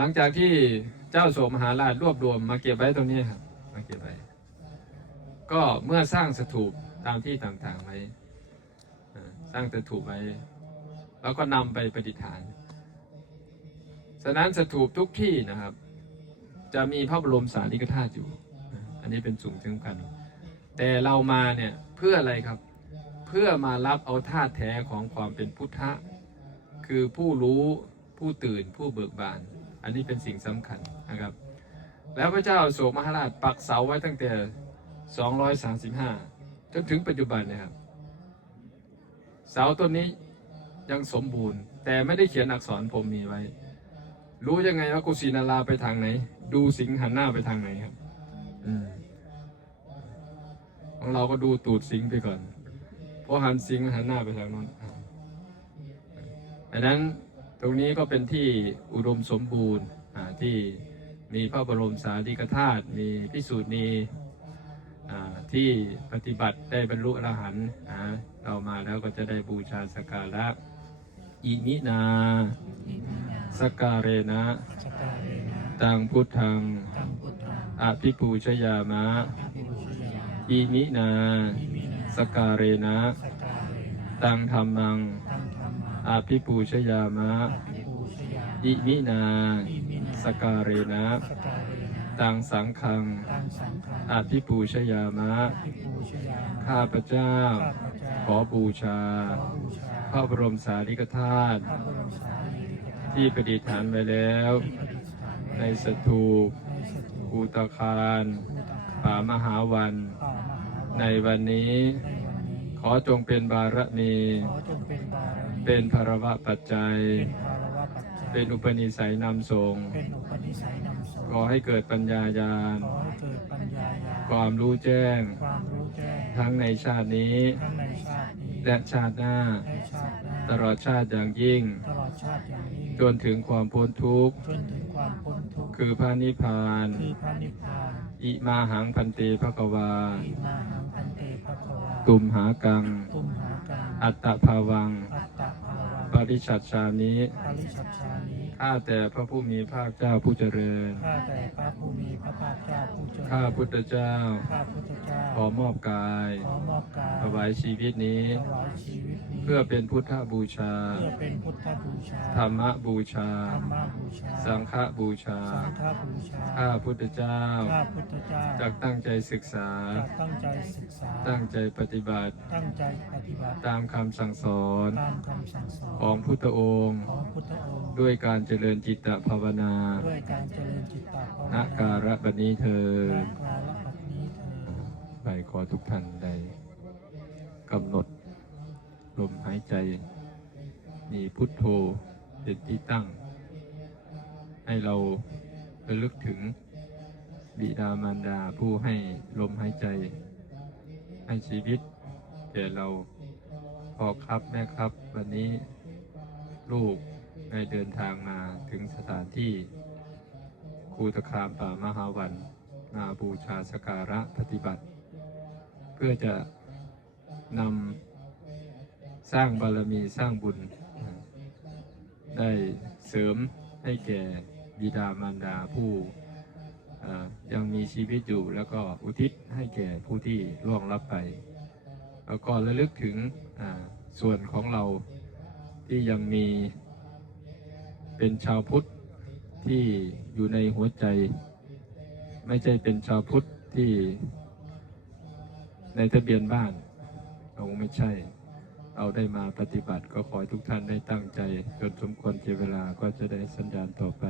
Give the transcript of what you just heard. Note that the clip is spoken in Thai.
หลังจากที่เจ้าโสมหาราชรวบรวมมาเก็บไว้ตรงนี้ครับมาเก็บไว้ ก็เมื่อสร้างสถูปตามที่ต่างๆไว้สร้างสถูปไว้ แล้วก็นำไปประดิษฐานฉะนั้นสถูปทุกที่นะครับ จะมีพระบรมสารีริกธาตุอยู่ อันนี้เป็นสูงสำคัญ แต่เรามาเนี่ยเพื่ออะไรครับ เพื่อมารับเอาธาตุแท้ของความเป็นพุทธะ คือผู้รู้ผู้ตื่นผู้เบิกบาน อันนี้เป็นสิ่งสำคัญนะครับ แล้วพระเจ้าโศกมหาราชปักเสาไว้ตั้งแต่ 235 จนถึงปัจจุบันเนะครับ เสาต้นนี้ยังสมบูรณ์ แต่ไม่ได้เขียนอักษรผมมีไว้ รู้ยังไงว่ากุศินาราไปทางไหน ดูสิงหันหน้าไปทางไหนครับอืมของเราก็ดูตูดสิงไปก่อน เพราะหันสิงหันหน้าไปทางโน้นดังนั้น ตรงนี้ก็เป็นที่อุดมสมบูรณ์ที่มีพระบรมสารีริกธาตุมีพิสูจนีอ่าที่ปฏิบัติได้บรรลุอรหันต์เรามาแล้วก็จะได้บูชาสักการะอิมินาสกการเรนะนะตังพุทธังอภิปูชยามะอินินาสกการเรนะนะตังธรรมัง อาภิปูชยามะ อิปูชยาอิมินาอิมินาสการเรนะสการเรนะ ตังสังคังตังสังฆังอาภิปูชยามะอิปูชยาข้าพเจ้าข้าพเจ้า ขอบูชาขอบูชาพระบรมสารีริกธาตุพระบรมสารีริกธาตุที่ประดิษฐานไว้แล้วที่ประดิษฐานไว้ในสถูปในสถูปอูตคารพุทธคาป่ามหาวันป่ามหาวัน ในวันนี้ในวันนี้ ขอจงเป็นบารมีขอจงเป็นบารมีเป็นภารวะปัจจัย เป็นภารวะปัจจัย เป็นอุปนิสัยนำส่งเป็นอุปนิสัยนำส่งขอให้เกิดปัญญาญาณขอให้เกิดปัญญาญาณความรู้แจ้ง ความรู้แจ้ง ทั้งในชาตินี้ ทั้งในชาตินี้และชาติหน้า และชาติหน้า ตลอดชาติอย่างยิ่ง ตลอดชาติอย่างยิ่ง จนถึงความพ้นทุกข์ จนถึงความพ้นทุกข์ คือพระนิพพาน คือพระนิพพาน อิมาหังพันเตภกวาอิมาหังพันเตภควา ตุมหากังตุมหากังอัตตภาวัง อัตตภาวัง ปริชัดชามิปริชัชชานิข้าแต่พระผู้มีภาคเจ้าผู้เจริญ ข้าแต่พระผู้มีพระภาคเจ้า ผู้เจริญข้าพุทธเจ้า ข้าพุทธเจ้าขอมอบกายขอมอบกายถวายชีวิตนี้ถวายชีวิตนี้เพื่อเป็นพุทธบูชา เพื่อเป็นพุทธบูชาธรรมบูชา ธรรมบูชาสังฆบูชา สังฆบูชาข้าพุทธเจ้าข้าพุทธเจ้าจากตั้งใจศึกษา จะตั้งใจศึกษาตั้งใจปฏิบัติ ตั้งใจปฏิบัติตามคำสั่งสอนตามคำสั่งสอนของพุทธองค์ ของพุทธองค์ ด้วยการเจริญจิตตภาวนาด้วยการเจริญจิตตภาวณนาการะบัดนี้เธอณการละบัดนี้เธอไปขอทุกท่านได้กำหนดลมหายใจ มีพุทโธเป็นที่ตั้ง ให้เราระลึกถึงบิดามารดาผู้ให้ลมหายใจ ให้ชีวิตแก่เราพ่อครับแม่ครับ วันนี้ลูก ได้เดินทางมาถึงสถานที่คูตคามป่ามหาวันมาบูชาสการะปฏิบัติ เพื่อจะนำสร้างบารมีสร้างบุญ ได้เสริมให้แก่บิดามารดาผู้ยังมีชีวิตอยู่แล้วก็อุทิศให้แก่ผู้ที่ล่วงลับไป แล้วก็ระลึกถึงส่วนของเราที่ยังมี เป็นชาวพุทธที่อยู่ในหัวใจ ไม่ใช่เป็นชาวพุทธที่ในทะเบียนบ้านเราไม่ใช่ เอาได้มาปฏิบัติก็ขอให้ทุกท่านได้ตั้งใจ จนสมควรเจเวลาก็จะได้สัญญาณต่อไป